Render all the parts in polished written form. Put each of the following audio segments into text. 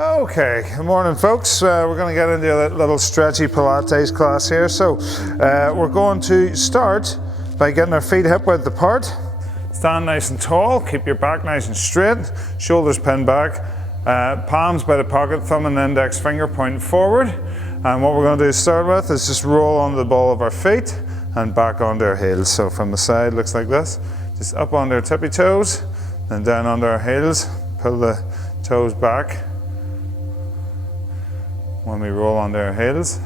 Okay, good morning folks. We're going to get into a little stretchy Pilates class here. So we're going to start by getting our feet hip width apart. Stand nice and tall, keep your back nice and straight, shoulders pinned back, palms by the pocket, thumb and index finger pointing forward. And what we're going to do to start with is just roll onto the ball of our feet and back onto our heels. So from the side, looks like this. Just up onto our tippy toes, then down onto our heels, pull the toes back when we roll onto our heels.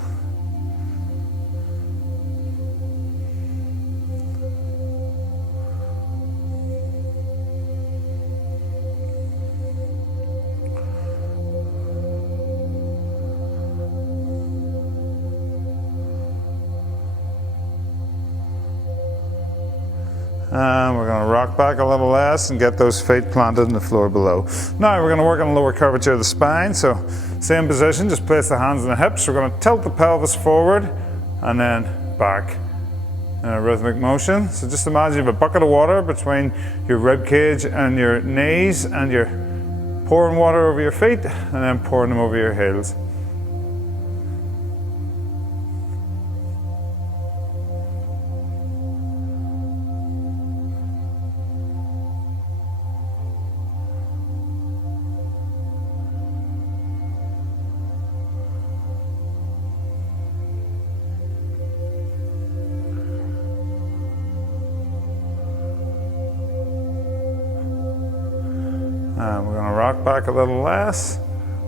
And we're going to rock back a little less and get those feet planted in the floor below. Now we're going to work on the lower curvature of the spine. So same position, just place the hands on the hips. We're going to tilt the pelvis forward and then back in a rhythmic motion. So just imagine you have a bucket of water between your rib cage and your knees, and you're pouring water over your feet and then pouring them over your heels. And we're going to rock back a little less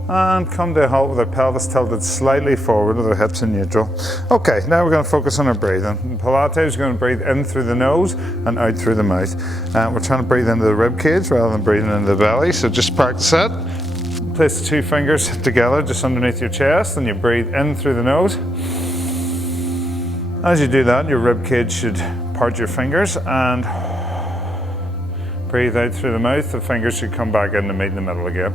and come to a halt with our pelvis tilted slightly forward with our hips in neutral. Okay, now we're going to focus on our breathing. In Pilates, we're going to breathe in through the nose and out through the mouth. We're trying to breathe into the rib cage rather than breathing into the belly, so just practice that. Place the two fingers together just underneath your chest and you breathe in through the nose. As you do that, your rib cage should part your fingers, and breathe out through the mouth. The fingers should come back in to meet in the middle again.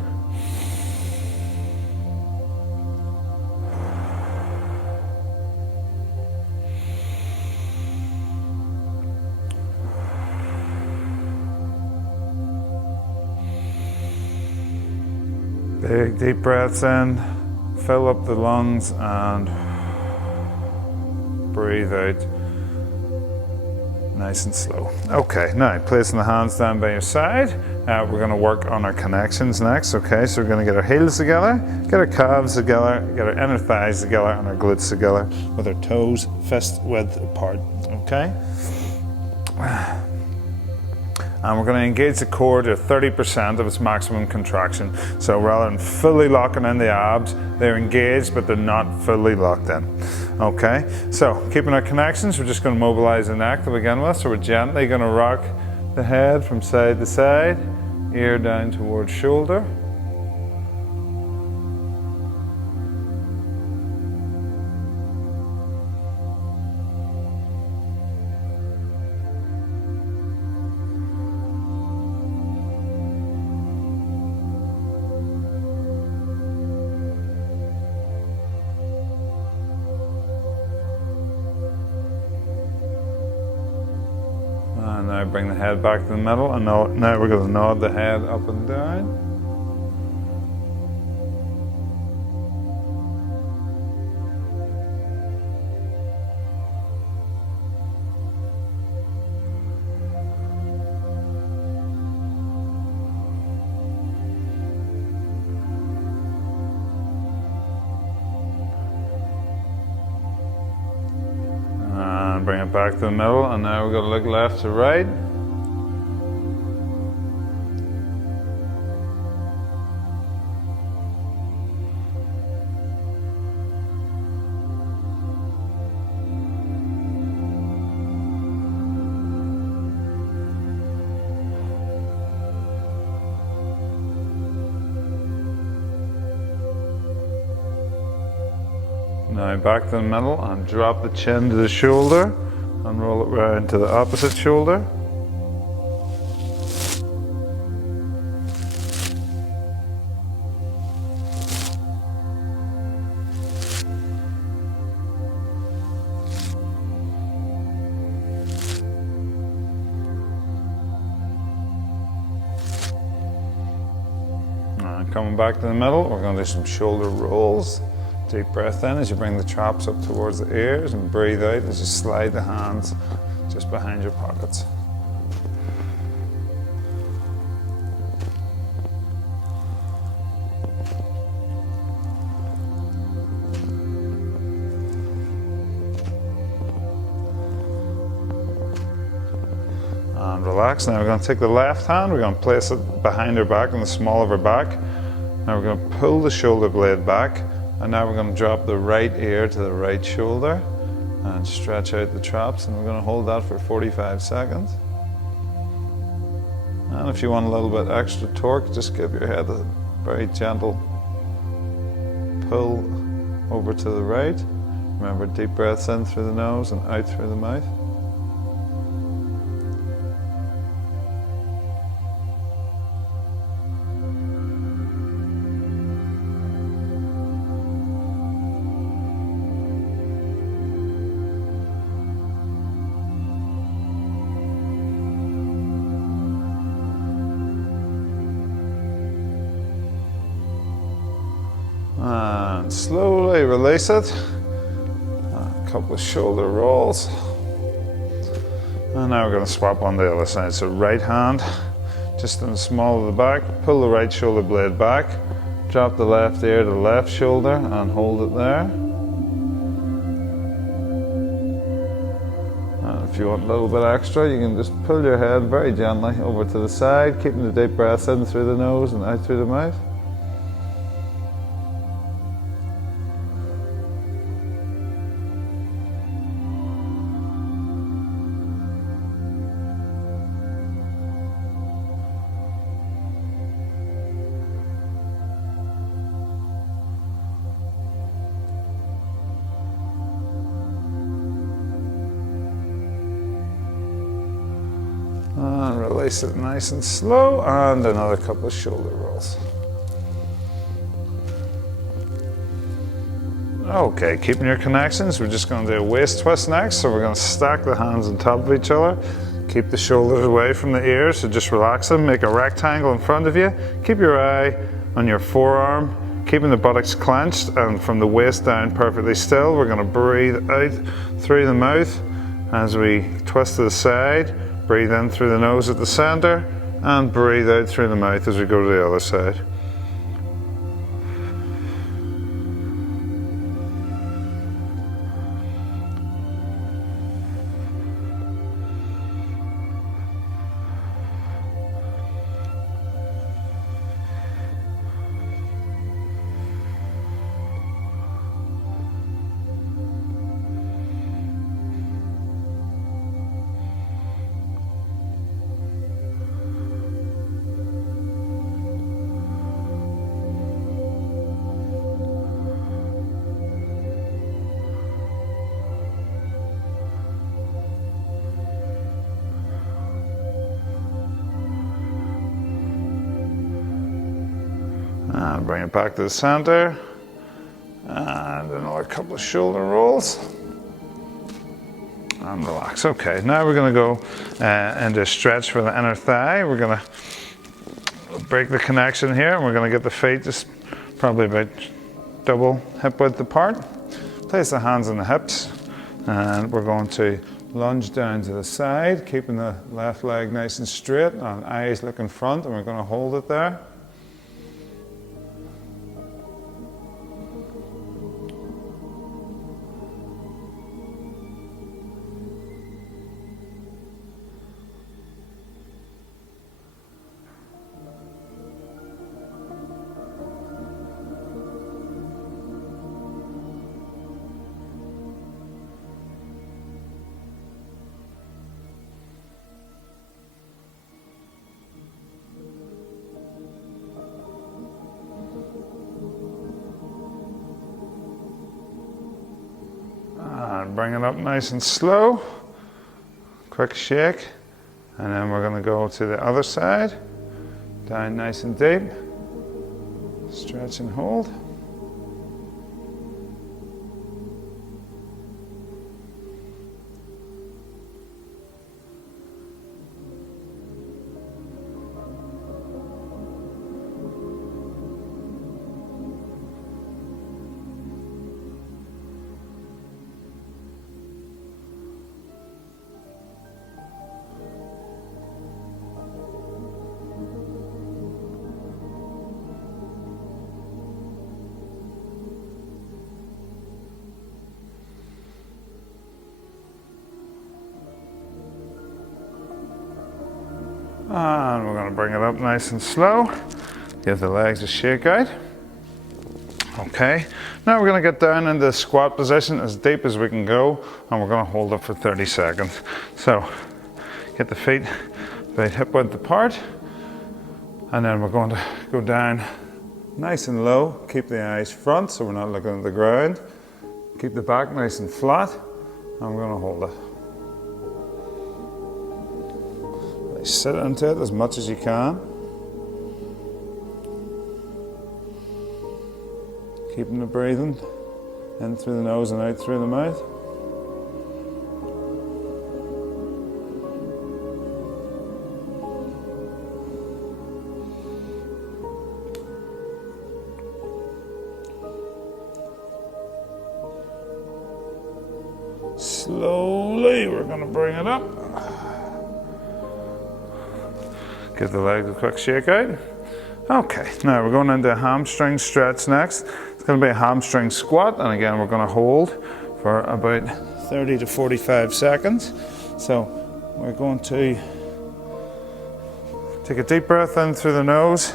Big deep breaths in, fill up the lungs and breathe out. Nice and slow. Okay, now placing the hands down by your side, we're going to work on our connections next. Okay, so we're going to get our heels together, get our calves together, get our inner thighs together and our glutes together with our toes fist width apart. Okay? And we're going to engage the core to 30% of its maximum contraction. So rather than fully locking in the abs, they're engaged but they're not fully locked in. Okay, so keeping our connections, we're just going to mobilize the neck to begin with. So we're gently going to rock the head from side to side, ear down towards shoulder. And now bring the head back to the middle, and now we're going to nod the head up and down. And bring it back to the middle, and now we're going to look left to right. Now back to the middle and drop the chin to the shoulder and roll it round to the opposite shoulder. Coming back to the middle, we're going to do some shoulder rolls. Deep breath in as you bring the chops up towards the ears, and breathe out as you slide the hands just behind your pockets. And relax. Now we're going to take the left hand, we're going to place it behind our back in the small of our back. Now we're going to pull the shoulder blade back, and now we're going to drop the right ear to the right shoulder and stretch out the traps, and we're going to hold that for 45 seconds. And if you want a little bit extra torque, just give your head a very gentle pull over to the right. Remember, deep breaths in through the nose and out through the mouth. And slowly release it. A couple of shoulder rolls. And now we're going to swap on the other side. So right hand, just in the small of the back, pull the right shoulder blade back, drop the left ear to the left shoulder and hold it there. And if you want a little bit extra, you can just pull your head very gently over to the side, keeping the deep breaths in through the nose and out through the mouth. And release it nice and slow, and another couple of shoulder rolls. Okay, keeping your connections, we're just going to do a waist twist next. So we're going to stack the hands on top of each other. Keep the shoulders away from the ears, so just relax them. Make a rectangle in front of you. Keep your eye on your forearm, keeping the buttocks clenched and from the waist down perfectly still. We're going to breathe out through the mouth as we twist to the side. Breathe in through the nose at the center and breathe out through the mouth as we go to the other side. And bring it back to the center. And another couple of shoulder rolls. And relax. Okay, now we're going to go into a stretch for the inner thigh. We're going to break the connection here, and we're going to get the feet just probably about double hip width apart. Place the hands on the hips, and we're going to lunge down to the side, keeping the left leg nice and straight and eyes looking front, and we're going to hold it there. And bring it up nice and slow. Quick shake. And then we're going to go to the other side. Down nice and deep. Stretch and hold. And we're going to bring it up nice and slow. Give the legs a shake out. Okay, now we're going to get down into the squat position as deep as we can go, and we're going to hold it for 30 seconds. So get the feet about hip width apart, and then we're going to go down nice and low. Keep the eyes front so we're not looking at the ground. Keep the back nice and flat, and we're going to hold it. Sit into it as much as you can. Keeping the breathing in through the nose and out through the mouth. Slowly, we're going to bring it up. Give the legs a quick shake out. Okay, now we're going into a hamstring stretch next. It's going to be a hamstring squat, and again we're going to hold for about 30 to 45 seconds. So we're going to take a deep breath in through the nose,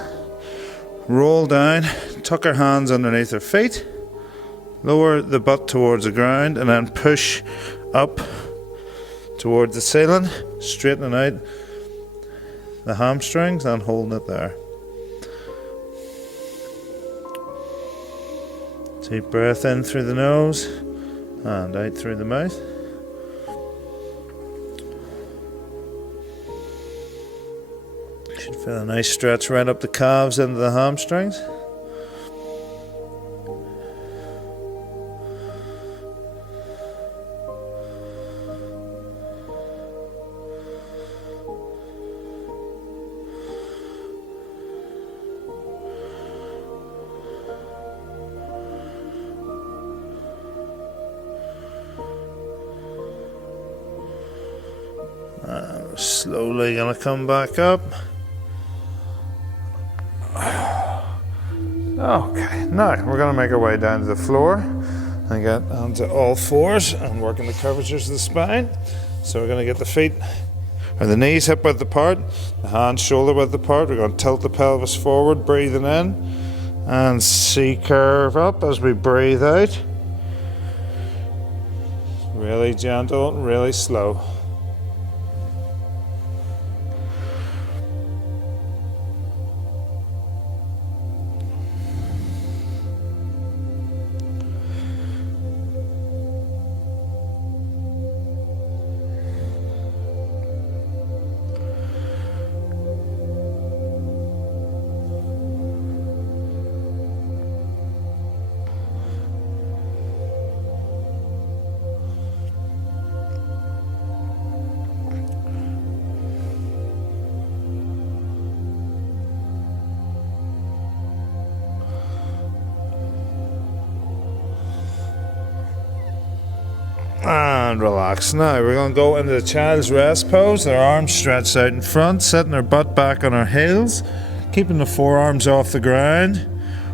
roll down, tuck our hands underneath our feet, lower the butt towards the ground, and then push up towards the ceiling, straightening out the hamstrings and holding it there. Deep breath in through the nose and out through the mouth. You should feel a nice stretch right up the calves into the hamstrings. Slowly gonna come back up. Okay, now we're gonna make our way down to the floor and get onto all fours and working the curvatures of the spine. So we're gonna get the feet or the knees hip width apart, the hands shoulder width apart. We're gonna tilt the pelvis forward, breathing in, and C curve up as we breathe out. Really gentle, really slow. And relax. Now we're going to go into the child's rest pose. Our arms stretched out in front, setting our butt back on our heels, keeping the forearms off the ground.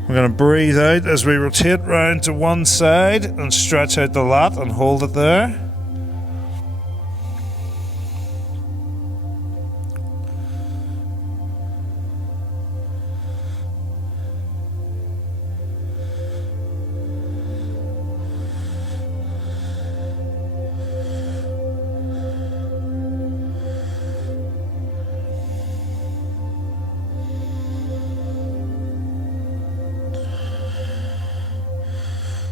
We're going to breathe out as we rotate round to one side and stretch out the lat and hold it there.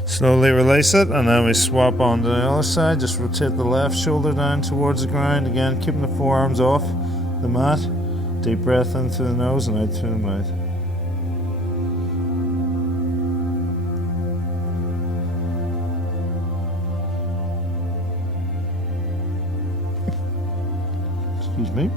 Slowly release it, and then we swap on to the other side. Just rotate the left shoulder down towards the ground. Again, keeping the forearms off the mat. Deep breath in through the nose and out through the mouth. Excuse me.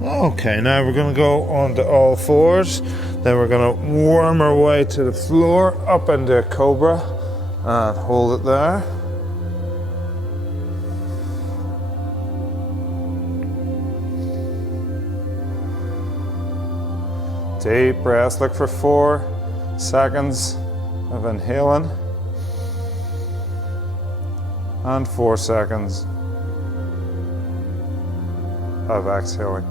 Okay, now we're going to go on to all fours. Then we're going to worm our way to the floor, up into a Cobra, and hold it there. Deep breaths. Look for 4 seconds of inhaling and 4 seconds of exhaling.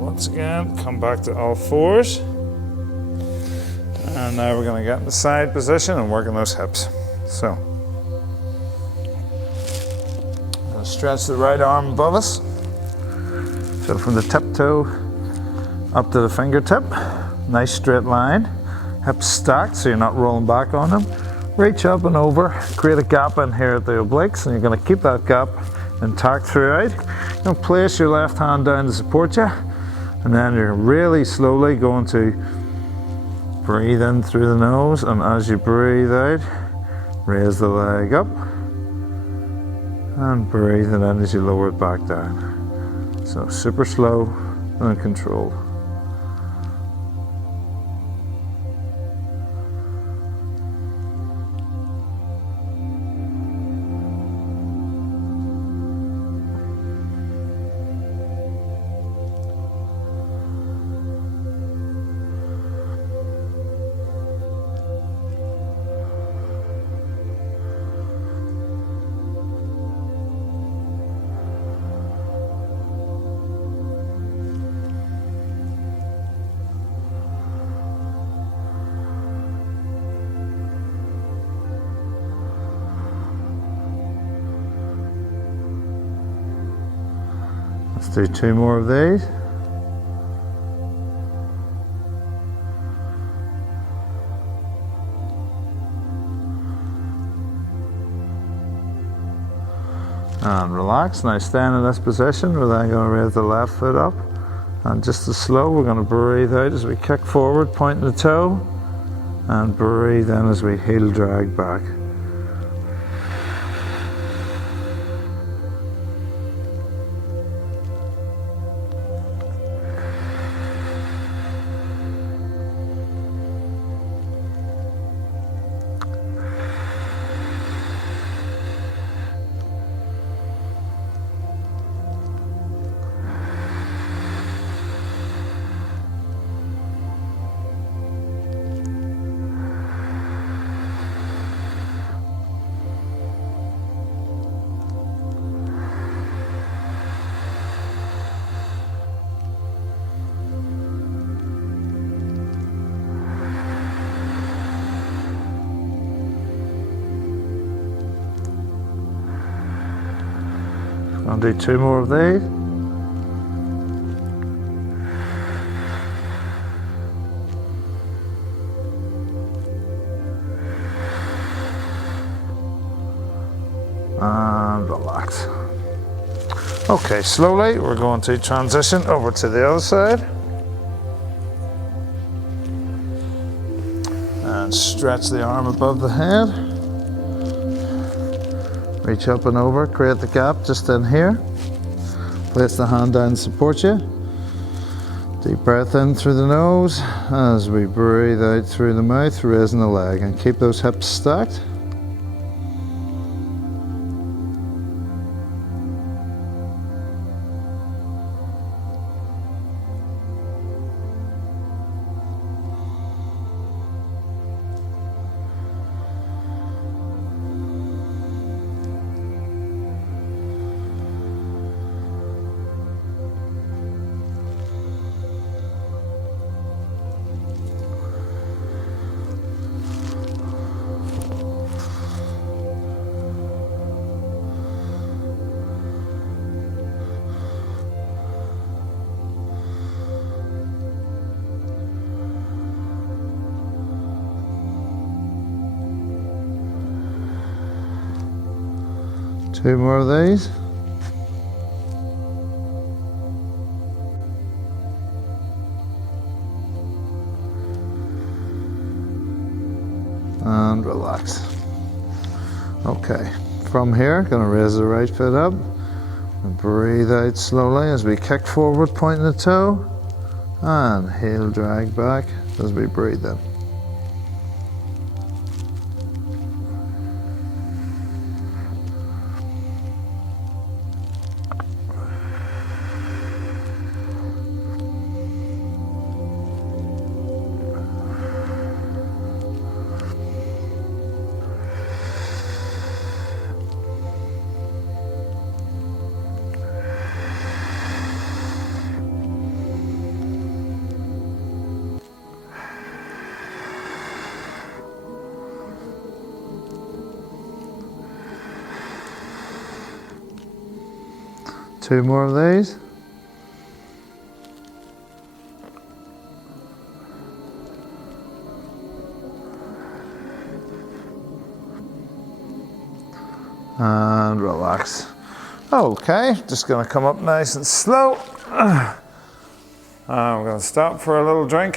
Once again, come back to all 4s. And now we're going to get in the side position and work on those hips. So, I'm going to stretch the right arm above us. So from the tip toe up to the fingertip, nice straight line. Hips stacked so you're not rolling back on them. Reach up and over, create a gap in here at the obliques, and you're going to keep that gap intact throughout. You're going to place your left hand down to support you. And then you're really slowly going to breathe in through the nose, and as you breathe out, raise the leg up and breathe it in as you lower it back down. So super slow and controlled. Let's do 2 more of these. And relax. Now stand in this position. We're then going to raise the left foot up. And just as slow, we're going to breathe out as we kick forward, pointing the toe. And breathe in as we heel drag back. I'll do 2 more of these. And relax. Okay, slowly we're going to transition over to the other side. And stretch the arm above the head. Reach up and over, create the gap just in here. Place the hand down to support you. Deep breath in through the nose as we breathe out through the mouth, raising the leg, and keep those hips stacked. Two more of these. And relax. Okay, from here, gonna raise the right foot up and breathe out slowly as we kick forward, pointing the toe, and heel drag back as we breathe in. Two more of these. And relax. Okay, just gonna come up nice and slow. We're gonna stop for a little drink.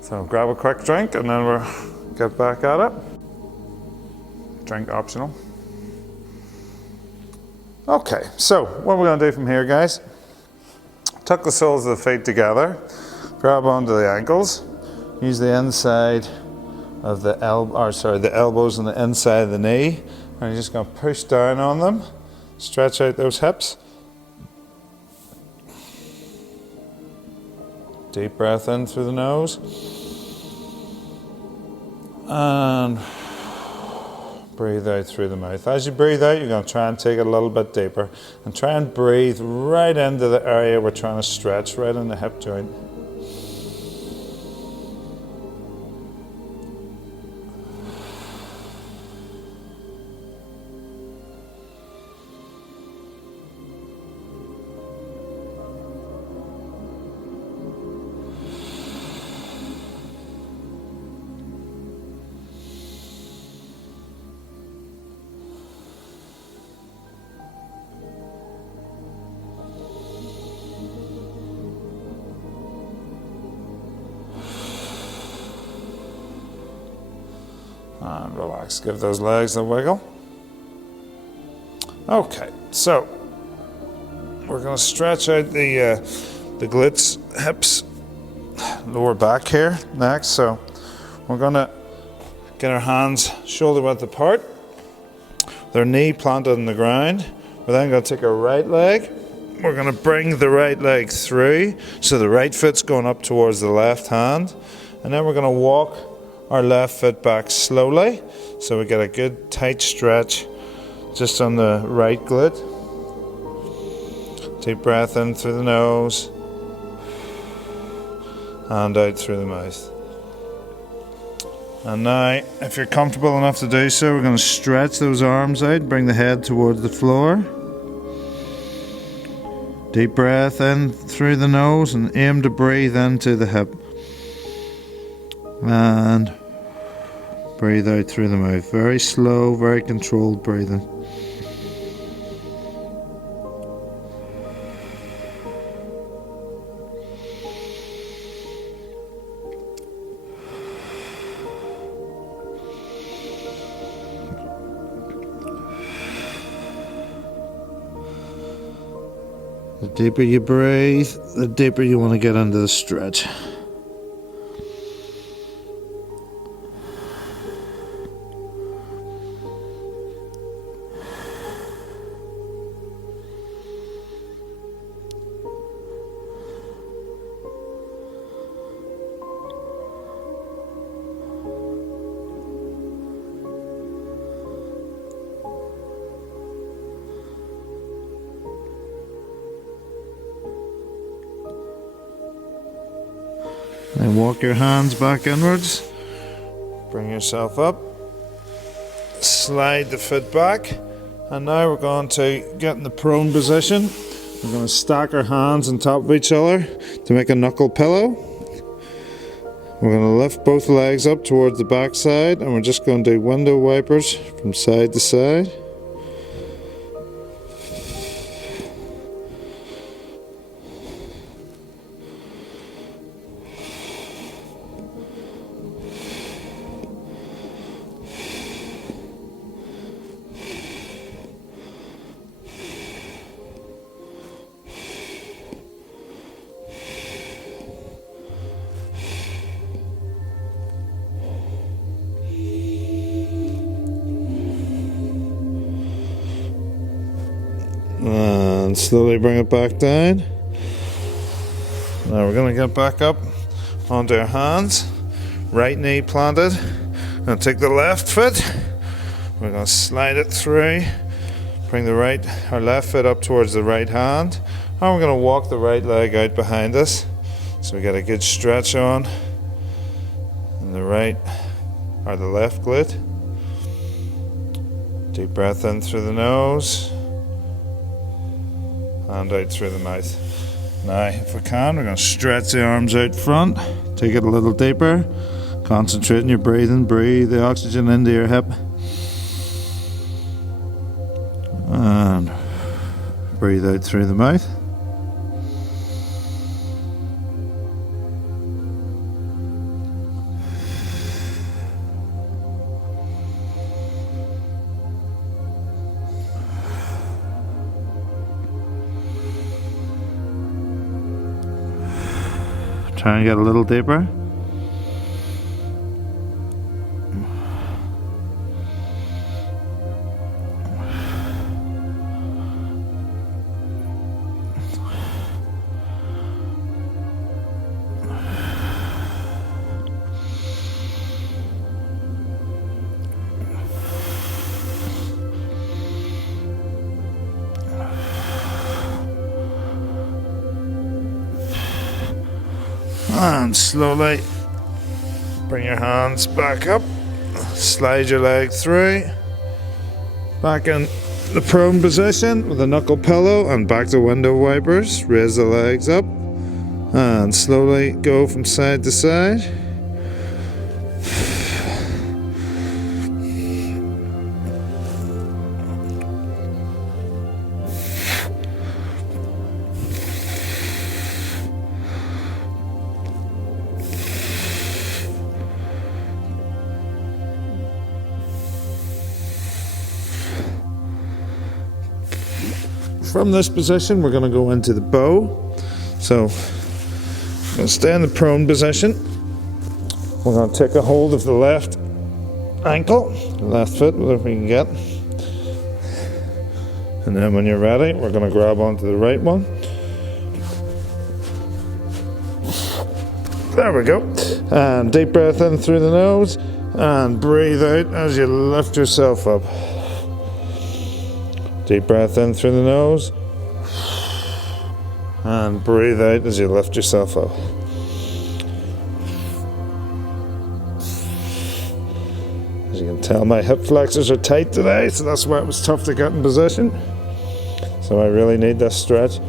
So grab a quick drink and then we'll get back at it. Drink optional. Okay, so what we're going to do from here, guys, tuck the soles of the feet together, grab onto the ankles, use the inside of the elbows and the inside of the knee, and you're just going to push down on them, stretch out those hips. Deep breath in through the nose, and breathe out through the mouth. As you breathe out, you're going to try and take it a little bit deeper and try and breathe right into the area we're trying to stretch, right in the hip joint. And relax, give those legs a wiggle. Okay, so we're going to stretch out the glutes, hips, lower back here next. So we're going to get our hands shoulder width apart, their knee planted on the ground. We're then going to take our right leg. We're going to bring the right leg through, so the right foot's going up towards the left hand, and then we're going to walk our left foot back slowly, so we get a good tight stretch just on the right glute. Deep breath in through the nose and out through the mouth. And now, if you're comfortable enough to do so, we're going to stretch those arms out, bring the head towards the floor. Deep breath in through the nose and aim to breathe into the hip. And breathe out through the mouth. Very slow, very controlled breathing. The deeper you breathe, the deeper you want to get into the stretch. Then walk your hands back inwards, bring yourself up, slide the foot back, and now we're going to get in the prone position. We're going to stack our hands on top of each other to make a knuckle pillow. We're going to lift both legs up towards the back side, and we're just going to do window wipers from side to side. And slowly bring it back down. Now we're going to get back up onto our hands. Right knee planted. And take the left foot. We're going to slide it through. Bring our left foot up towards the right hand. And we're going to walk the right leg out behind us. So we get a good stretch on in the right or the left glute. Deep breath in through the nose and out through the mouth. Now, if we can, we're going to stretch the arms out front, take it a little deeper, concentrate on your breathing, breathe the oxygen into your hip, and breathe out through the mouth. Try and get a little deeper. And slowly bring your hands back up, slide your leg through, back in the prone position with a knuckle pillow and back to window wipers. Raise the legs up and slowly go from side to side. From this position, we're going to go into the bow. So, we're going to stay in the prone position. We're going to take a hold of the left ankle, the left foot, whatever we can get. And then when you're ready, we're going to grab onto the right one. There we go. And deep breath in through the nose and breathe out as you lift yourself up. Deep breath in through the nose and breathe out as you lift yourself up. As you can tell, my hip flexors are tight today, so that's why it was tough to get in position. So I really need this stretch.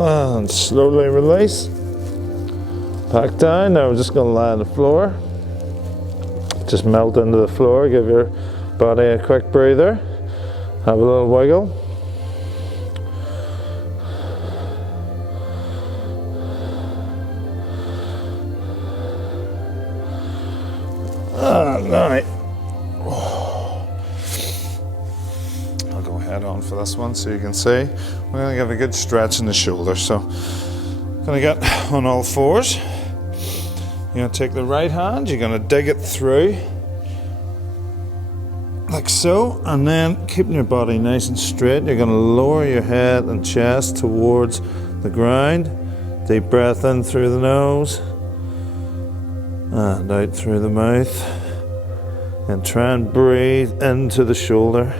And slowly release. Back down. Now we're just going to lie on the floor. Just melt into the floor. Give your body a quick breather. Have a little wiggle. And now I'll go head on for this one so you can see. We're going to give a good stretch in the shoulder. So I'm going to get on all fours. You're going to take the right hand, you're going to dig it through like so, and then keeping your body nice and straight, you're going to lower your head and chest towards the ground. Deep breath in through the nose and out through the mouth, and try and breathe into the shoulder.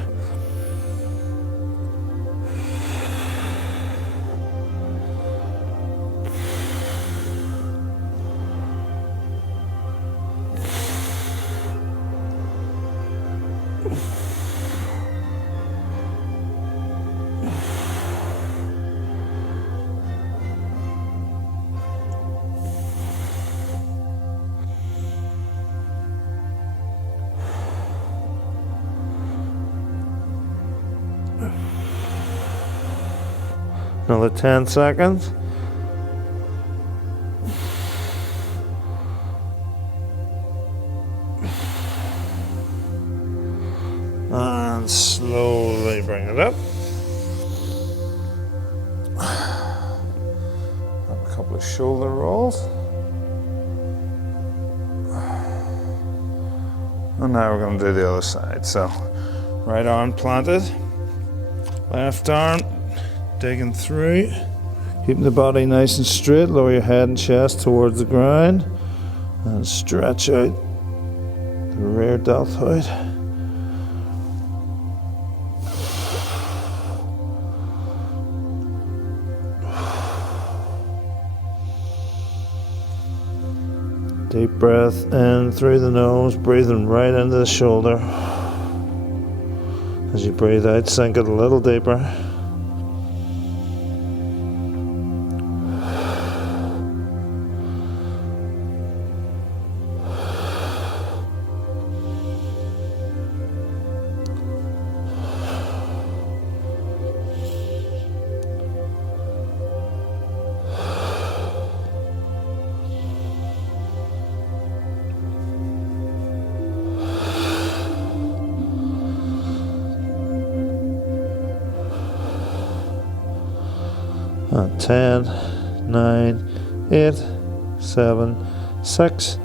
Another 10 seconds. and slowly bring it up. And a couple of shoulder rolls. And now we're going to do the other side. So, right arm planted, left arm digging through, keeping the body nice and straight. Lower your head and chest towards the ground, and stretch out the rear deltoid. Deep breath in through the nose, breathing right into the shoulder. As you breathe out, sink it a little deeper. And 10, 9, 8, 7, 6,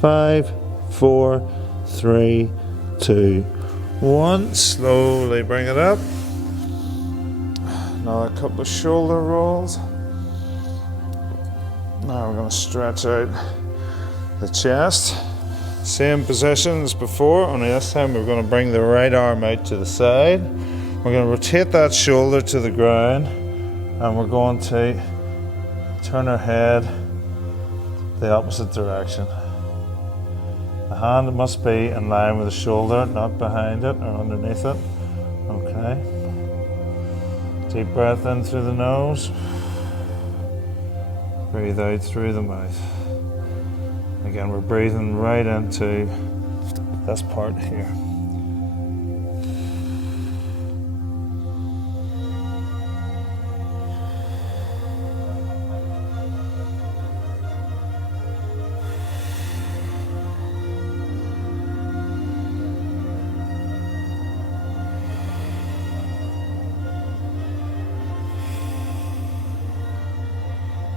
5, 4, 3, 2, 1. Slowly bring it up. Another couple of shoulder rolls. Now we're going to stretch out the chest. Same position as before, only this time we're going to bring the right arm out to the side. We're going to rotate that shoulder to the ground. And we're going to turn our head the opposite direction. The hand must be in line with the shoulder, not behind it or underneath it. Okay. Deep breath in through the nose. Breathe out through the mouth. Again, we're breathing right into this part here.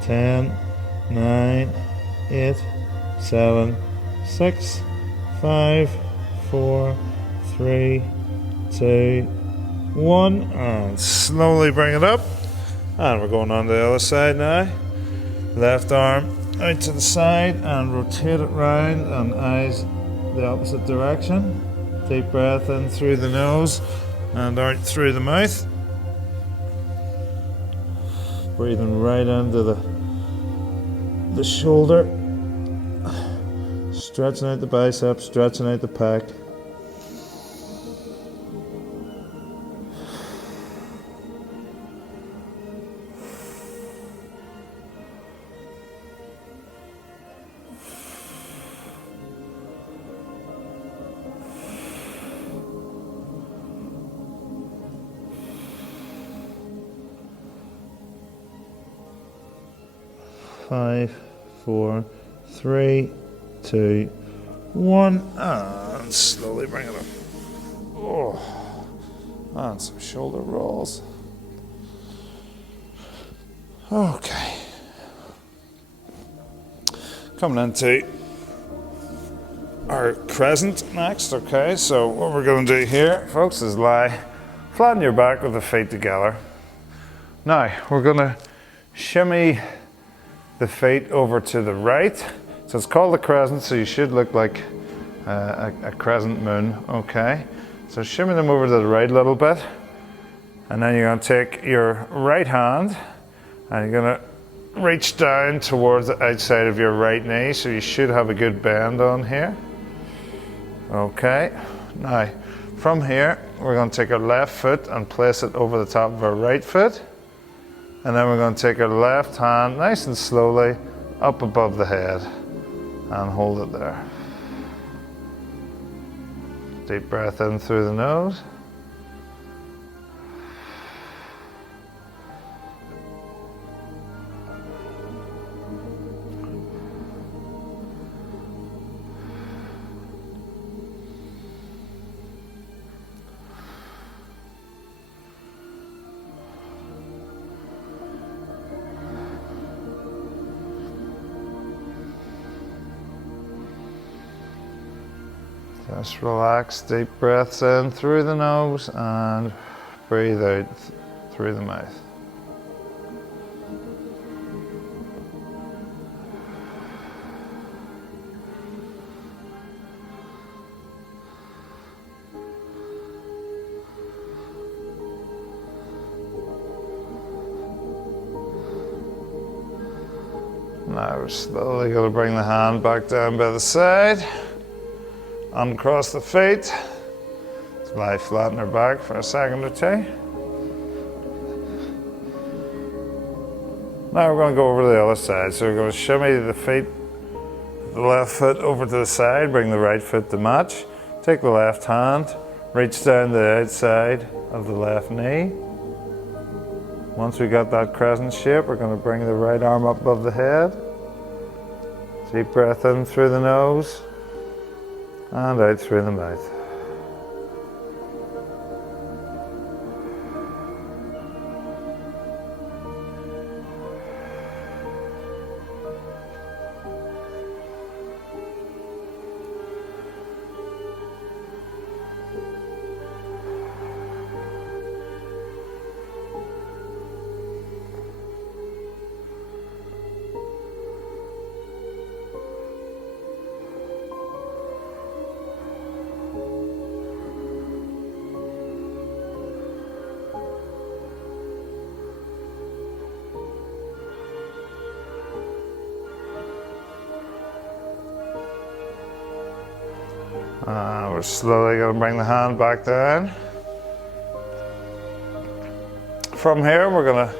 10, 9, 8, 7, 6, 5, 4, 3, 2, 1. And slowly bring it up. And we're going on to the other side now. Left arm out to the side and rotate it round and eyes the opposite direction. Deep breath in through the nose and out through the mouth. Breathing right into the shoulder. Stretching out the biceps, stretching out the pec. Five, 4, 3, 2, 1, and slowly bring it up. Oh, and some shoulder rolls. Okay. Coming into our crescent next. Okay, so what we're going to do here, folks, is lie flat on your back with the feet together. Now, we're going to shimmy the feet over to the right. So it's called the crescent, so you should look like a crescent moon, okay? So shimmy them over to the right a little bit, and then you're going to take your right hand and you're going to reach down towards the outside of your right knee, so you should have a good bend on here. Okay, now from here we're going to take our left foot and place it over the top of our right foot. And then we're going to take our left hand nice and slowly up above the head and hold it there. Deep breath in through the nose. Just relax, deep breaths in through the nose and breathe out through the mouth. Now we're slowly going to bring the hand back down by the side, uncross the feet, lie flat on our back for a second or two. Now we're going to go over to the other side. So we're going to shimmy the feet, the left foot over to the side, bring the right foot to match. Take the left hand, reach down the outside of the left knee. Once we got that crescent shape, we're going to bring the right arm up above the head. Deep breath in through the nose and out through the mouth. We're slowly going to bring the hand back down. From here, we're going to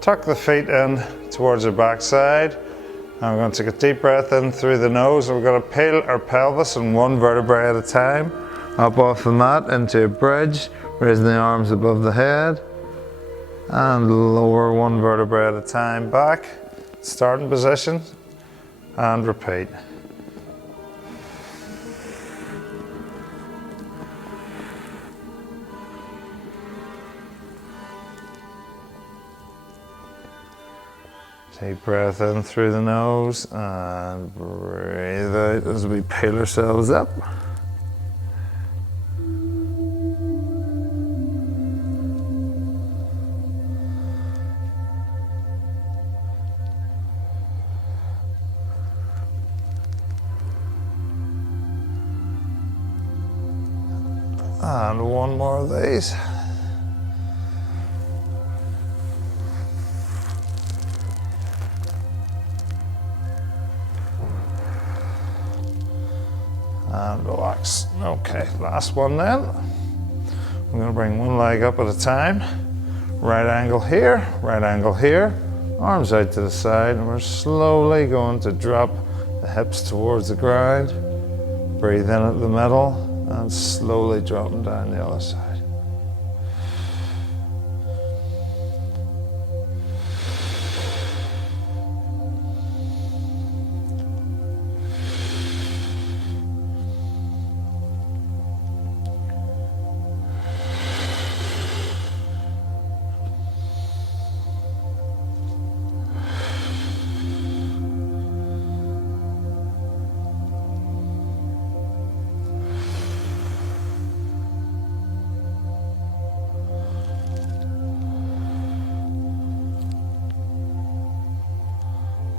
tuck the feet in towards our backside. And we're going to take a deep breath in through the nose. And we're going to peel our pelvis in one vertebrae at a time, up off the mat into a bridge, raising the arms above the head, and lower one vertebrae at a time back. Starting position, and repeat. Deep breath in through the nose and breathe out as we peel ourselves up. And one more of these. And relax. Okay, last one then. I'm going to bring one leg up at a time. Right angle here, arms out to the side, and we're slowly going to drop the hips towards the ground. Breathe in at the middle and slowly drop them down the other side.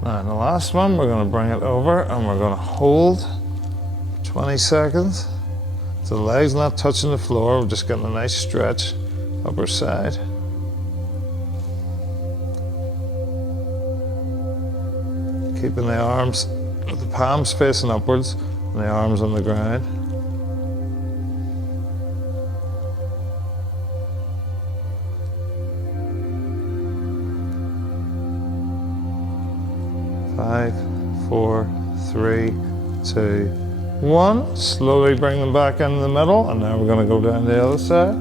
And the last one, we're going to bring it over and we're going to hold 20 seconds. So the leg's not touching the floor, we're just getting a nice stretch up our side. Keeping the arms, with the palms facing upwards and the arms on the ground. Five, 4, 3, 2, 1. Slowly bring them back into the middle, and now we're going to go down the other side.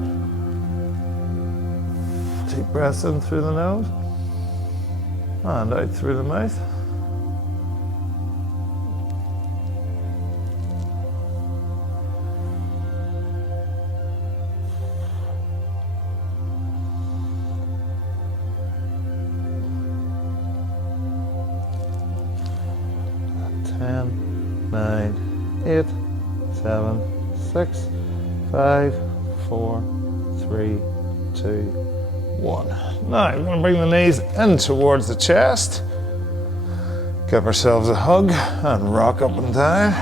Deep breaths in through the nose and out through the mouth. Ten, 9, 8, 7, 6, 5, 4, 3, 2, 1. Now we're going to bring the knees in towards the chest. Give ourselves a hug and rock up and down.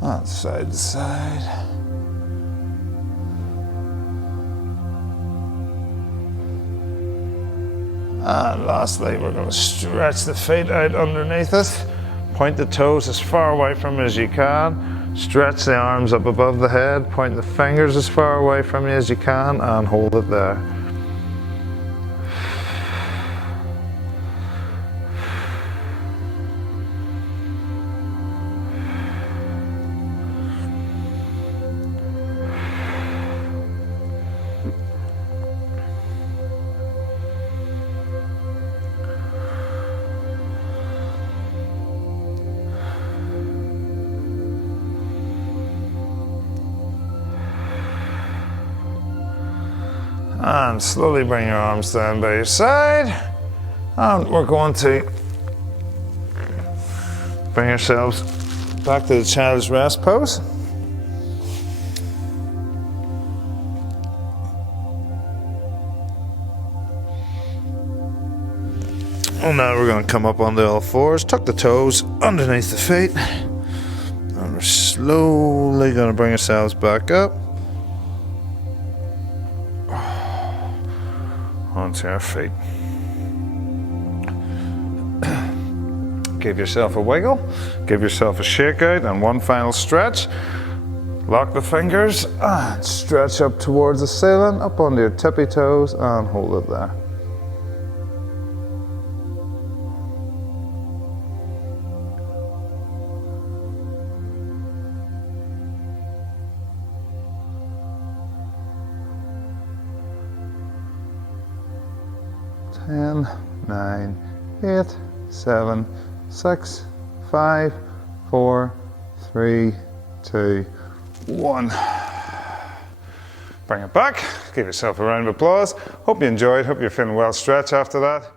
And side to side. And lastly, we're going to stretch the feet out underneath us. Point the toes as far away from you as you can. Stretch the arms up above the head. Point the fingers as far away from you as you can and hold it there. And slowly bring your arms down by your side. And we're going to bring yourselves back to the child's rest pose. And now we're going to come up onto all fours, tuck the toes underneath the feet. And we're slowly going to bring ourselves back up. Onto our feet. Give yourself a wiggle, give yourself a shake out, and one final stretch. Lock the fingers and stretch up towards the ceiling, up onto your tippy toes, and hold it there. Ten, 9, 8, 7, 6, 5, 4, 3, 2, 1. Bring it back. Give yourself a round of applause. Hope you enjoyed. Hope you're feeling well stretched after that.